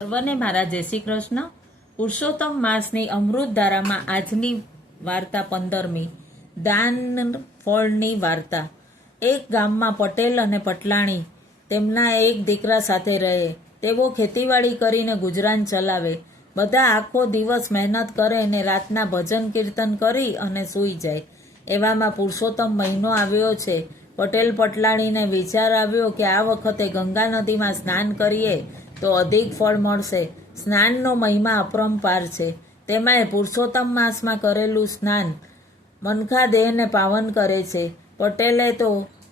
સર્વને મારા જય શ્રી કૃષ્ણ. પુરુષોત્તમ માસની અમૃત ધારામાં આજની વાર્તા 15મી. દાન ફળની વાર્તા. એક ગામમાં પટેલ અને પટલાણી તેમના એક દીકરા સાથે રહે. તેઓ ખેતીવાડી કરીને ગુજરાન ચલાવે. બધા આખો દિવસ મહેનત કરે ને રાતના ભજન કીર્તન કરી અને સૂઈ જાય. એવામાં પુરુષોત્તમ મહિનો આવ્યો છે. પટેલ પટલાણીને વિચાર આવ્યો કે આ વખતે ગંગા નદીમાં સ્નાન કરીએ તો અધિક ફળ મળશે. સ્નાનનો મહિમા અપરંપાર છે. તેમાંય પુરુષોત્તમ માસમાં કરેલું સ્નાન મનખા દેહને પાવન કરે છે. પટેલે તો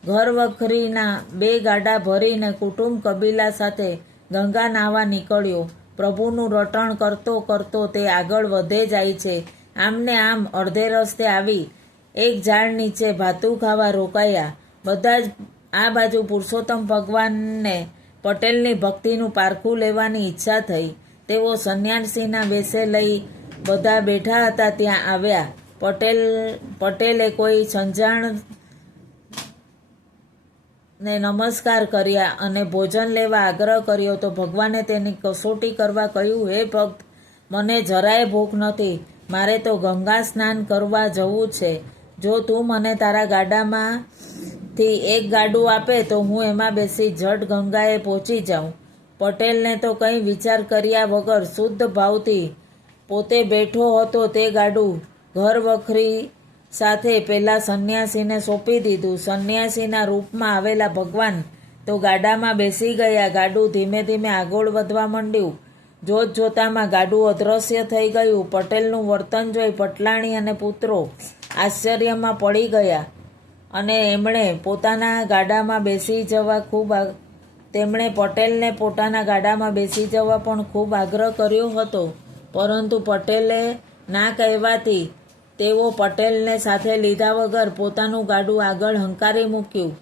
ઘર વખરીના 2 ગાડા ભરીને કુટુંબ કબીલા સાથે ગંગા નાહવા નીકળ્યો. પ્રભુનું રટણ કરતો કરતો તે આગળ વધે જાય છે. આમને આમ અડધે રસ્તે આવી એક ઝાડ નીચે ભાતું ખાવા રોકાયા. બધા જ આ બાજુ પુરુષોત્તમ ભગવાનને પટેલની ભક્તિનું પારખું લેવાની ઈચ્છા થઈ. તેઓ સંન્યાસીના વેશે લઈ બધા બેઠા હતા ત્યાં આવ્યા. પટેલે કોઈ સંજાણને નમસ્કાર કર્યા અને ભોજન લેવા આગ્રહ કર્યો તો ભગવાને તેની કસોટી કરવા કહ્યું, હે ભક્ત, મને જરાય ભૂખ નથી. મારે તો ગંગા સ્નાન કરવા જવું છે. જો તું મને તારા ગાડામાંથી એક ગાડું આપે તો હું એમાં બેસી જટ ગંગાએ પહોંચી જાઉં. પટેલને તો કંઈ વિચાર કર્યા વગર શુદ્ધ ભાવથી પોતે બેઠો હતો તે ગાડું ઘર વખરી સાથે પેલા સંન્યાસીને સોંપી દીધું. સંન્યાસીના રૂપમાં આવેલા ભગવાન તો ગાડામાં બેસી ગયા. ગાડું ધીમે ધીમે આગળ વધવા માંડ્યું. જોત જોતામાં ગાડું અદ્રશ્ય થઈ ગયું. પટેલનું વર્તન જોઈ પટલાણી અને પુત્રો આશ્ચર્યમાં પડી ગયા અને એમણે પટેલને પોતાના ગાડામાં બેસી જવા પણ ખૂબ આગ્રહ કર્યો હતો, પરંતુ પટેલે ના કહેવાથી તેઓ પટેલને સાથે લીધા વગર પોતાનું ગાડું આગળ હંકારી મૂક્યું.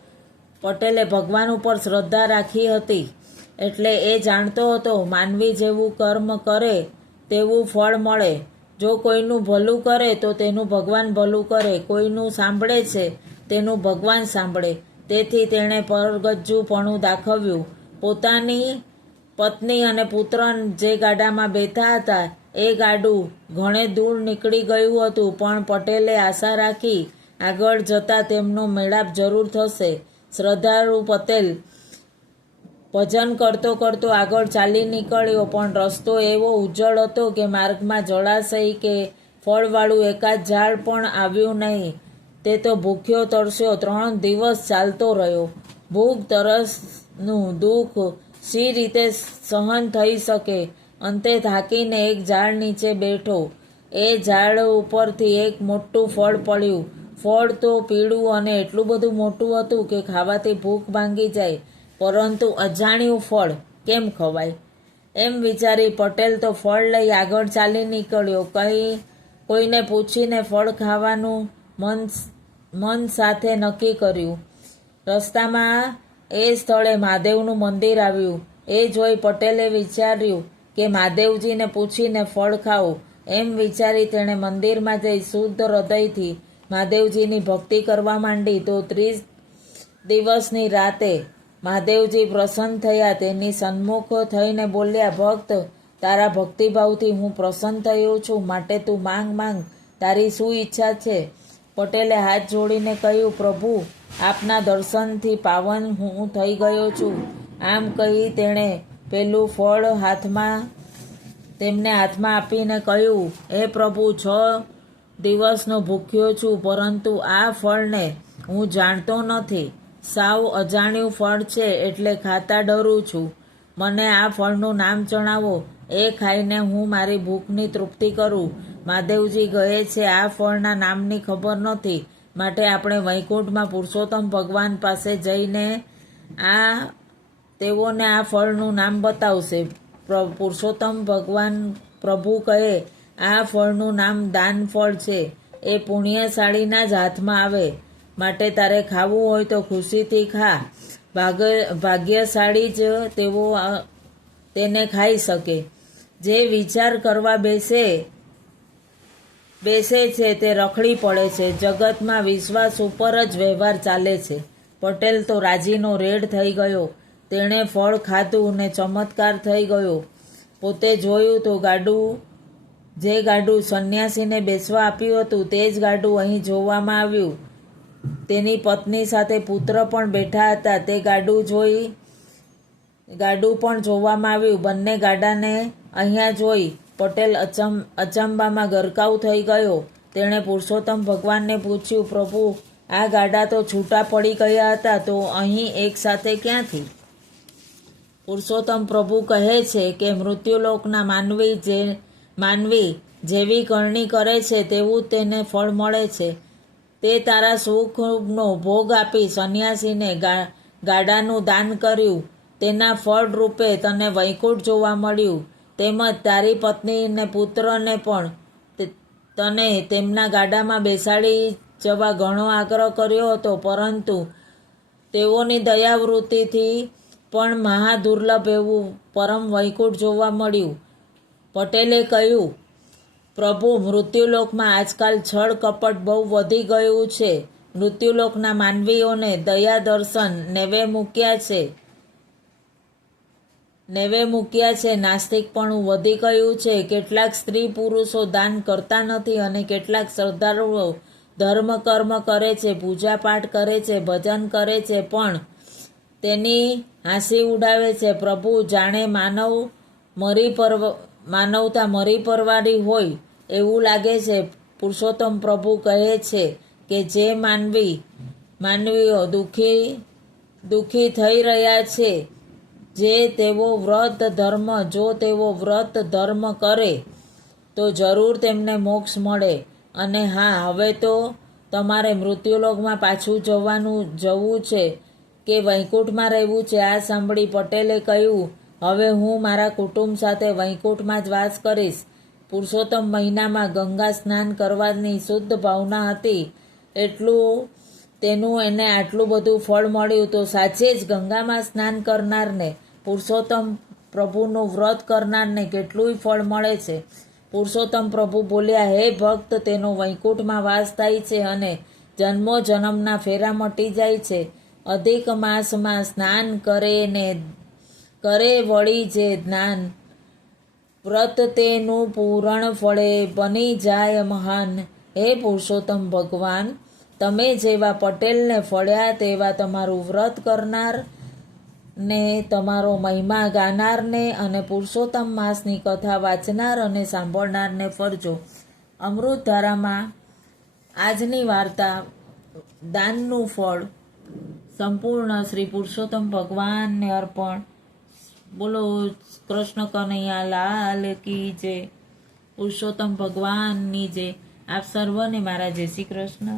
પટેલે ભગવાન ઉપર શ્રદ્ધા રાખી હતી એટલે એ જાણતો હતો માનવી જેવું કર્મ કરે તેવું ફળ મળે. જો કોઈનું ભલું કરે તો તેનું ભગવાન ભલું કરે. કોઈનું સાંભળે છે તેનું ભગવાન સાંભળે. તેથી તેણે પરગજ્જુપણું દાખવ્યું. પોતાની પત્ની અને પુત્ર જે ગાડામાં બેઠા હતા એ ગાડું ઘણે દૂર નીકળી ગયું હતું, પણ પટેલે આશા રાખી આગળ જતા તેમનો મેળાપ જરૂર થશે. શ્રદ્ધાળુ પટેલ ભજન કરતો કરતો આગળ ચાલી નીકળ્યો, પણ રસ્તો એવો ઉજ્જળ હતો કે માર્ગમાં જળાશય કે ફળવાળું એકાદ ઝાડ પણ આવ્યું નહીં. તે તો ભૂખ્યો તરસ્યો 3 દિવસ ચાલતો રહ્યો. ભૂખ તરસનું દુઃખ સી રીતે સહન થઈ શકે? અંતે થાકીને એક ઝાડ નીચે બેઠો. એ ઝાડ ઉપરથી એક મોટું ફળ પડ્યું. ફળ તો પીળું અને એટલું બધું મોટું હતું કે ખાવાથી ભૂખ ભાંગી જાય, પરંતુ અજાણ્યું ફળ કેમ ખવાય? એમ વિચારી પટેલ તો ફળ લઈ આગળ ચાલી નીકળ્યો. કોઈને પૂછીને ફળ ખાવાનું મન સાથે નક્કી કર્યું. રસ્તામાં એ સ્થળે મહાદેવનું મંદિર આવ્યું. એ જોઈ પટેલે વિચાર્યું કે મહાદેવજીને પૂછીને ફળ ખાવું. એમ વિચારી તેણે મંદિરમાં જઈ શુદ્ધ હૃદયથી મહાદેવજીની ભક્તિ કરવા માંડી. તો 30 દિવસની રાતે મહાદેવજી પ્રસન્ન થયા. તેની સન્મુખ થઈને બોલ્યા, ભક્ત, તારા ભક્તિભાવથી હું પ્રસન્ન થયો છું, માટે તું માંગ. તારી શું ઈચ્છા છે? પટેલે હાથ જોડીને કહ્યું, પ્રભુ, આપના દર્શનથી પાવન હું થઈ ગયો છું. આમ કહી તેણે પેલું ફળ તેમને હાથમાં આપીને કહ્યું, હે પ્રભુ, 6 દિવસનો ભૂખ્યો છું, પરંતુ આ ફળને હું જાણતો નથી. સાવ અજાણ્યું ફળ છે એટલે ખાતા ડરું છું. મને આ ફળનું નામ જણાવો. એ ખાઈને હું મારી ભૂખની તૃપ્તિ કરું. મહાદેવજી કહે છે આ ફળના નામની ખબર નથી, માટે આપણે વૈકુંઠમાં પુરુષોત્તમ ભગવાન પાસે જઈને તેઓને આ ફળનું નામ બતાવશે. પુરુષોત્તમ ભગવાન પ્રભુ કહે, આ ફળનું નામ દાન ફળ છે. એ પુણ્યશાળીના જ હાથમાં આવે, માટે તારે ખાવું હોય તો ખુશીથી ખા. ભાગ્યશાળી જ તેને ખાઈ શકે. જે વિચાર કરવા બેસે છે તે રખડી પડે છે. જગતમાં વિશ્વાસ ઉપર જ વ્યવહાર ચાલે છે. પટેલ તો રાજીનો રેડ થઈ ગયો. તેણે ફળ ખાધું ને ચમત્કાર થઈ ગયો. પોતે જોયું તો જે ગાડું સંન્યાસીને બેસવા આપ્યું હતું તે જ ગાડું અહીં જોવામાં આવ્યું. તેની પત્ની સાથે પુત્ર પણ બેઠા હતા. તે ગાડું પણ જોવામાં આવ્યું. બંને ગાડાને અહીંયા જોઈ પટેલ અચંબામાં ગરકાવ થઈ ગયો. તેણે પુરુષોત્તમ ભગવાનને પૂછ્યું, પ્રભુ, આ ગાડા તો છૂટા પડી ગયા હતા, તો અહીં એક સાથે ક્યાંથી? પુરુષોત્તમ પ્રભુ કહે છે કે મૃત્યુલોકના માનવી જેવી કરણી કરે છે તેવું તેને ફળ મળે છે. તે તારા સુખનો ભોગ આપી સંન્યાસીને ગાડાનું દાન કર્યું. તેના ફળ રૂપે તને વૈકુંઠ જોવા મળ્યું. તેમજ તારી પત્ની અને પુત્રને પણ તને તેમના ગાડામાં બેસાડી જવા ઘણો આગ્રહ કર્યો હતો, પરંતુ તેઓની દયાવૃત્તિથી પણ મહાદુર્લભ એવું પરમ વૈકુંઠ જોવા મળ્યું. પટેલે કહ્યું, પ્રભુ, મૃત્યુલોકમાં આજકાલ છળ કપટ બહુ વધી ગયું છે. મૃત્યુલોકના માનવીઓને દયા દર્શન નેવે મૂક્યા છે. નાસ્તિકપણું વધી ગયું છે. કેટલાક સ્ત્રી પુરુષો દાન કરતા નથી અને કેટલાક શ્રદ્ધાળુઓ ધર્મ કર્મ કરે છે, પૂજાપાઠ કરે છે, ભજન કરે છે, પણ તેની હાંસી ઉડાવે છે. પ્રભુ, જાણે માનવતા મરી પરવારી હોય એવું લાગે છે. પુરુષોત્તમ પ્રભુ કહે છે કે જે માનવીઓ દુઃખી થઈ રહ્યા છે, જો તેઓ વ્રત ધર્મ કરે તો જરૂર તેમને મોક્ષ મળે. અને હા, હવે તો તમારે મૃત્યુલોકમાં પાછું જવું છે કે વૈકુંઠમાં રહેવું છે? આ સાંભળી પટેલે કહ્યું, હવે હું મારા કુટુંબ સાથે વૈકુંઠમાં જ વાસ કરીશ. પુરુષોત્તમ મહિનામાં ગંગા સ્નાન કરવાની શુદ્ધ ભાવના હતી, તેનું એને આટલું બધું ફળ મળ્યું, તો સાચે જ ગંગામાં સ્નાન કરનારને, પુરુષોત્તમ પ્રભુનું વ્રત કરનારને કેટલું ફળ મળે છે. પુરુષોત્તમ પ્રભુ બોલ્યા, હે ભક્ત, તેનો વૈકુંઠમાં વાસ થાય છે અને જન્મો જન્મના ફેરા મટી જાય છે. અધિક માસમાં સ્નાન કરે વળી જે જ્ઞાન વ્રત તેનું પૂરણ ફળે બની જાય મહાન. હે પુરુષોત્તમ ભગવાન, તમે જેવા પટેલને ફળ્યા તેવા તમારું વ્રત કરનાર ને, તમારો મહિમા ગાનારને અને પુરુષોત્તમ માસની કથા વાંચનાર અને સાંભળનારને ફરજો. અમૃતધારામાં આજની વાર્તા દાનનું ફળ સંપૂર્ણ શ્રી પુરુષોત્તમ ભગવાનને અર્પણ. બોલો કૃષ્ણ કનૈયા લાલ કી જય. પુરુષોત્તમ ભગવાનની જય. આપ સર્વને મારા જય શ્રી કૃષ્ણ.